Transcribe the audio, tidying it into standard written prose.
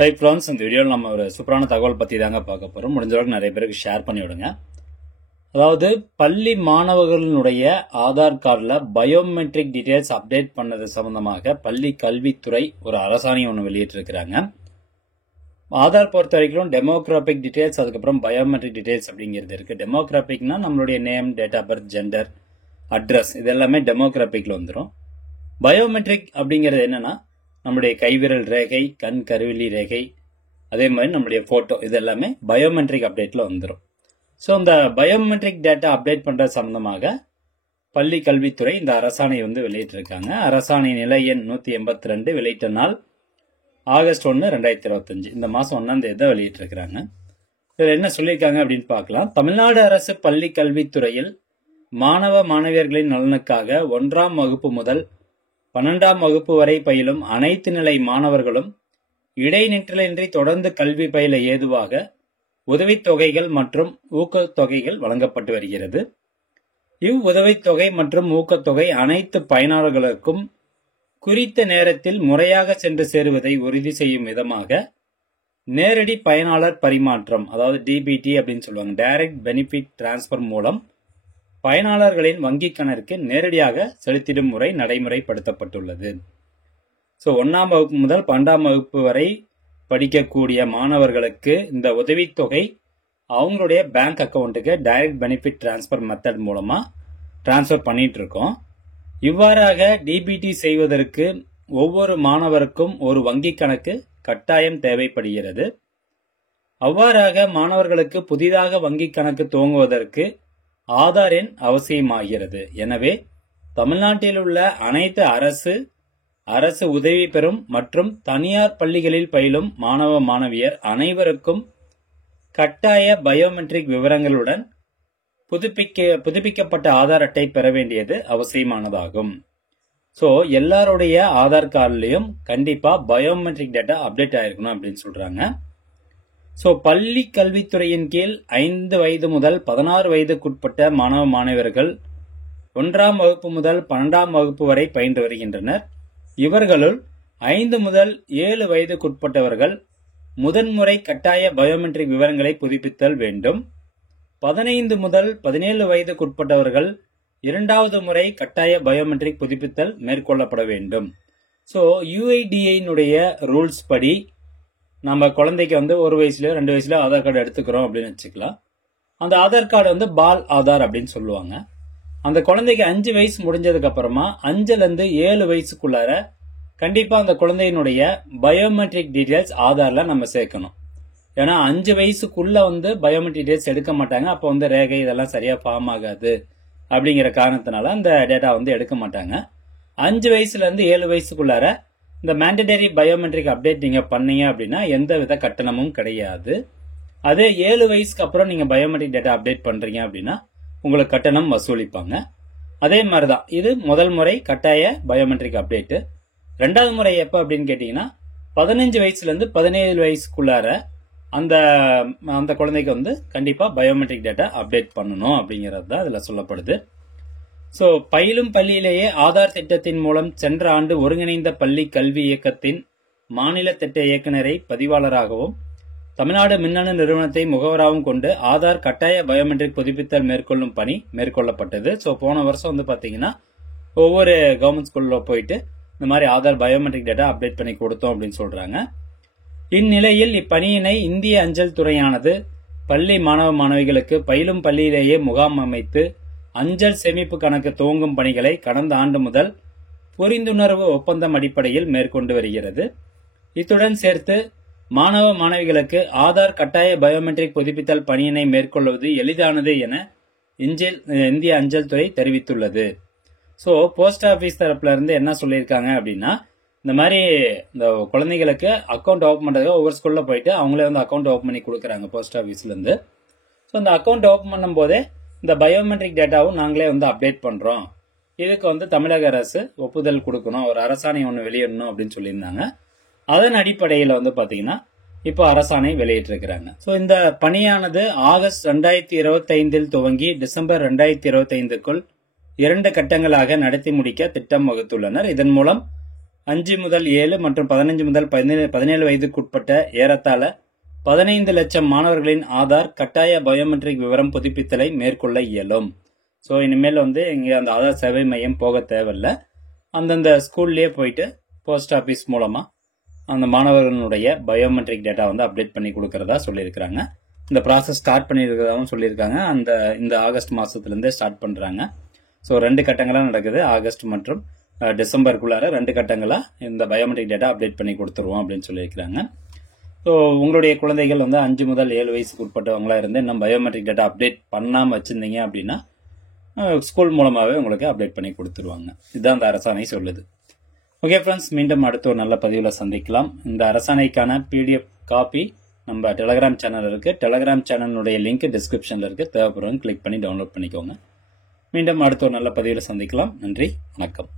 Hi friends, இந்த வீடியோவில் நம்ம ஒரு சூப்பரான தகவல் பற்றி தாங்க பார்க்க போகிறோம். முடிஞ்ச அளவுக்கு நிறைய பேருக்கு ஷேர் பண்ணி விடுங்க. அதாவது பள்ளி மாணவர்களுடைய ஆதார் கார்டில் பயோமெட்ரிக் டீட்டெயில்ஸ் அப்டேட் பண்ணது சம்பந்தமாக பள்ளி கல்வித்துறை ஒரு அரசாணை ஒன்று வெளியிட்டிருக்கிறாங்க. ஆதார் பொறுத்த வரைக்கும் டெமோகிராபிக் டீட்டெயில்ஸ், அதுக்கப்புறம் பயோமெட்ரிக் டீட்டெயில்ஸ் அப்படிங்கிறது இருக்குது. டெமோகிராபிக்னா நம்மளுடைய name, date of birth, gender, address, இது எல்லாமே டெமோகிராபிக்கில் வந்துடும். பயோமெட்ரிக் அப்படிங்கிறது என்னன்னா நம்மளுடைய கைவிரல் ரேகை, கண் கருவிழி ரேகை, அதே மாதிரி நம்மளுடைய போட்டோ, இது எல்லாமே பயோமெட்ரிக் அப்டேட்ல வந்துடும். ஸோ இந்த பயோமெட்ரிக் டேட்டா அப்டேட் பண்ற சம்பந்தமாக பள்ளி கல்வித்துறை இந்த அரசாணை வெளியிட்டிருக்காங்க. அரசாணை நிலை எண் 182 வெளியிட்ட நாள் ஆகஸ்ட் 1, 2025. இந்த மாசம் 1ஆம் தேதி தான் வெளியிட்டிருக்கிறாங்க. இதில் என்ன சொல்லியிருக்காங்க அப்படின்னு பார்க்கலாம். தமிழ்நாடு அரசு பள்ளி கல்வித்துறையில் மாணவ மாணவியர்களின் நலனுக்காக 1ஆம் வகுப்பு முதல் 12ஆம் வகுப்பு வரை பயிலும் அனைத்து நிலை மாணவர்களும் இடைநிற்றலின்றி தொடர்ந்து கல்வி பயில ஏதுவாக உதவித்தொகைகள் மற்றும் ஊக்கத்தொகைகள் வழங்கப்பட்டு வருகிறது. இவ் உதவித்தொகை மற்றும் ஊக்கத்தொகை அனைத்து பயனாளர்களுக்கும் குறித்த நேரத்தில் முறையாக சென்று சேருவதை உறுதி செய்யும் விதமாக நேரடி பயனாளர் பரிமாற்றம், அதாவது டிபிடி அப்படின்னு சொல்லுவாங்க, டைரக்ட் பெனிஃபிட் டிரான்ஸ்பர் மூலம் பயனாளர்களின் வங்கிக் கணக்கு நேரடியாக செலுத்திடும் முறை நடைமுறைப்படுத்தப்பட்டுள்ளது. ஸோ 1ஆம் வகுப்பு முதல் 12ஆம் வகுப்பு வரை படிக்கக்கூடிய மாணவர்களுக்கு இந்த உதவித்தொகை அவங்களுடைய பேங்க் அக்கௌண்ட்டுக்கு டைரக்ட் பெனிஃபிட் டிரான்ஸ்பர் மெத்தட் மூலமா டிரான்ஸ்பர் பண்ணிட்டு இருக்கோம். இவ்வாறாக டிபிடி செய்வதற்கு ஒவ்வொரு மாணவருக்கும் ஒரு வங்கி கணக்கு கட்டாயம் தேவைப்படுகிறது. அவ்வாறாக மாணவர்களுக்கு புதிதாக வங்கி கணக்கு துவங்குவதற்கு ஆதார் எண் அவசியமாகிறது. எனவே தமிழ்நாட்டில் உள்ள அனைத்து அரசு உதவி பெறும் மற்றும் தனியார் பள்ளிகளில் பயிலும் மாணவ மாணவியர் அனைவருக்கும் கட்டாய பயோமெட்ரிக் விவரங்களுடன் புதுப்பிக்கப்பட்ட ஆதார் அட்டை பெற வேண்டியது அவசியமானதாகும். ஸோ எல்லாருடைய ஆதார் கார்டுலையும் கண்டிப்பா பயோமெட்ரிக் டேட்டா அப்டேட் ஆயிருக்கணும் அப்படின்னு சொல்றாங்க. ஸோ பள்ளி கல்வித்துறையின் கீழ் 5 வயது முதல் 16 வயதுக்குட்பட்ட மாணவ மாணவர்கள் 1ஆம் வகுப்பு முதல் 12ஆம் வகுப்பு வரை பயின்று வருகின்றனர். இவர்களுள் 5 முதல் 7 வயதுக்குட்பட்டவர்கள் முதன்முறை கட்டாய பயோமெட்ரிக் விவரங்களை புதுப்பித்தல் வேண்டும். 15 முதல் 17 வயதுக்குட்பட்டவர்கள் 2வது முறை கட்டாய பயோமெட்ரிக் புதுப்பித்தல் மேற்கொள்ளப்பட வேண்டும். ஸோ யுஐடிஐனுடைய ரூல்ஸ் படி நம்ம குழந்தைக்கு 1 வயசுலயோ 2 வயசுலயோ ஆதார் கார்டு எடுத்துக்கிறோம் அப்படின்னு வச்சுக்கலாம். அந்த ஆதார் கார்டு பால் ஆதார் அப்படின்னு சொல்லுவாங்க. அந்த குழந்தைக்கு 5 வயசு முடிஞ்சதுக்கு அப்புறமா 5ல இருந்து 7 வயசுக்குள்ளார கண்டிப்பா அந்த குழந்தையினுடைய பயோமெட்ரிக் டீடைல்ஸ் ஆதார்ல நம்ம சேர்க்கணும். ஏன்னா 5 வயசுக்குள்ள பயோமெட்ரிக் டீடைல்ஸ் எடுக்க மாட்டாங்க. அப்போ ரேகை இதெல்லாம் சரியா ஃபார்ம் ஆகாது அப்படிங்கிற காரணத்தினால அந்த டேட்டா எடுக்க மாட்டாங்க. 5 வயசுல இருந்து 7 வயசுக்குள்ளார இந்த மேண்டடரி பயோமெட்ரிக் அப்டேட் நீங்க பண்ணீங்க அப்படின்னா எந்த வித கட்டணமும் கிடையாது. அதே 7 வயசுக்கு அப்புறம் நீங்க பயோமெட்ரிக் டேட்டா அப்டேட் பண்றீங்க அப்படின்னா உங்களுக்கு கட்டணம் வசூலிப்பாங்க. அதே மாதிரிதான் இது முதல் முறை கட்டாய பயோமெட்ரிக் அப்டேட். 2வது முறை எப்ப அப்படின்னு கேட்டீங்கன்னா 15 வயசுல இருந்து 17 வயசுக்குள்ளார அந்த குழந்தைக்கு கண்டிப்பா பயோமெட்ரிக் டேட்டா அப்டேட் பண்ணணும் அப்படிங்கிறது தான் இதுல சொல்லப்படுது. ஸோ பயிலும் பள்ளியிலேயே ஆதார் திட்டத்தின் மூலம் சென்ற ஆண்டு ஒருங்கிணைந்த பள்ளி கல்வி இயக்கத்தின் மாநில திட்ட இயக்குநரை பதிவாளராகவும் தமிழ்நாடு மின்னணு நிறுவனத்தை முகவராகவும் கொண்டு ஆதார் கட்டாய பயோமெட்ரிக் புதுப்பித்தல் மேற்கொள்ளும் பணி மேற்கொள்ளப்பட்டது. ஸோ போன வருஷம் பாத்தீங்கன்னா ஒவ்வொரு கவர்மெண்ட் ஸ்கூல்ல போயிட்டு இந்த மாதிரி ஆதார் பயோமெட்ரிக் டேட்டா அப்டேட் பண்ணி கொடுத்தோம் அப்படின்னு சொல்றாங்க. இந்நிலையில் இப்பணியினை இந்திய அஞ்சல் துறையானது பள்ளி மாணவ மாணவிகளுக்கு பயிலும் பள்ளியிலேயே முகாம் அமைத்து அஞ்சல் சேமிப்பு கணக்கு துவங்கும் பணிகளை கடந்த ஆண்டு முதல் புரிந்துணர்வு ஒப்பந்தம் அடிப்படையில் மேற்கொண்டு வருகிறது. இத்துடன் சேர்த்து மாணவ மாணவிகளுக்கு ஆதார் கட்டாய பயோமெட்ரிக் புதுப்பித்தல் பணியினை மேற்கொள்வது எளிதானது என இந்திய அஞ்சல் துறை தெரிவித்துள்ளது. ஸோ போஸ்ட் ஆபீஸ் தரப்புல இருந்து என்ன சொல்லியிருக்காங்க அப்படின்னா, இந்த மாதிரி இந்த குழந்தைகளுக்கு அக்கௌண்ட் ஓபன் பண்றதுக்கு ஒவ்வொரு ஸ்கூல்ல போயிட்டு அவங்களே அக்கௌண்ட் ஓபன் பண்ணி கொடுக்குறாங்க போஸ்ட் ஆபீஸ்ல இருந்து. ஸோ அந்த அக்கௌண்ட் ஓபன் பண்ணும் போதே இந்த பயோமெட்ரிக் டேட்டாவும் நாங்களே அப்டேட் பண்றோம். இதுக்கு தமிழக அரசு ஒப்புதல் கொடுக்கணும், ஒரு அரசாணை ஒன்று வெளியிடணும் அப்படின்னு சொல்லியிருந்தாங்க. அதன் அடிப்படையில் பாத்தீங்கன்னா இப்போ அரசாணை வெளியிட்டிருக்கிறாங்க. ஸோ இந்த பணியானது ஆகஸ்ட் 2025 துவங்கி டிசம்பர் 2025க்குள் 2 கட்டங்களாக நடத்தி முடிக்க திட்டம் வகுத்துள்ளனர். இதன் மூலம் 5 முதல் 7 மற்றும் 15 முதல் 17 வயதுக்குட்பட்ட ஏறத்தாழ 15 லட்சம் மாணவர்களின் ஆதார் கட்டாய பயோமெட்ரிக் விவரம் புதுப்பித்தலை மேற்கொள்ள இயலும். ஸோ இனிமேல் இங்கே அந்த ஆதார் சேவை மையம் போக தேவையில்லை. அந்தந்த ஸ்கூல்லேயே போயிட்டு போஸ்ட் ஆஃபீஸ் மூலமாக அந்த மாணவர்களுடைய பயோமெட்ரிக் டேட்டா அப்டேட் பண்ணி கொடுக்கறதா சொல்லியிருக்கிறாங்க. இந்த ப்ராசஸ் ஸ்டார்ட் பண்ணியிருக்கிறதாகவும் சொல்லியிருக்காங்க. இந்த ஆகஸ்ட் மாதத்துலேருந்தே ஸ்டார்ட் பண்ணுறாங்க. ஸோ 2 கட்டங்களாக நடக்குது. ஆகஸ்ட் மற்றும் டிசம்பருக்குள்ளார 2 கட்டங்களாக இந்த பயோமெட்ரிக் டேட்டா அப்டேட் பண்ணி கொடுத்துருவோம் அப்படின்னு சொல்லியிருக்கிறாங்க. ஸோ உங்களுடைய குழந்தைகள் 5 முதல் 7 வயசுக்கு உட்பட்டவங்களா இருந்து இன்னும் பயோமெட்ரிக் டேட்டா அப்டேட் பண்ணாமல் வச்சுருந்தீங்க அப்படின்னா ஸ்கூல் மூலமாகவே உங்களுக்கு அப்டேட் பண்ணி கொடுத்துருவாங்க. இதுதான் அந்த அரசாணை சொல்லுது. ஓகே ஃப்ரெண்ட்ஸ், மீண்டும் அடுத்த ஒரு நல்ல பதிவில் சந்திக்கலாம். இந்த அரசாணைக்கான PDF காப்பி நம்ம டெலகிராம் சேனல் இருக்குது. டெலகிராம் சேனலுடைய லிங்க் டிஸ்கிரிப்ஷனில் இருக்குது. தேவைப்படுறவங்க கிளிக் பண்ணி டவுன்லோட் பண்ணிக்கோங்க. மீண்டும் அடுத்த ஒரு நல்ல பதிவில் சந்திக்கலாம். நன்றி, வணக்கம்.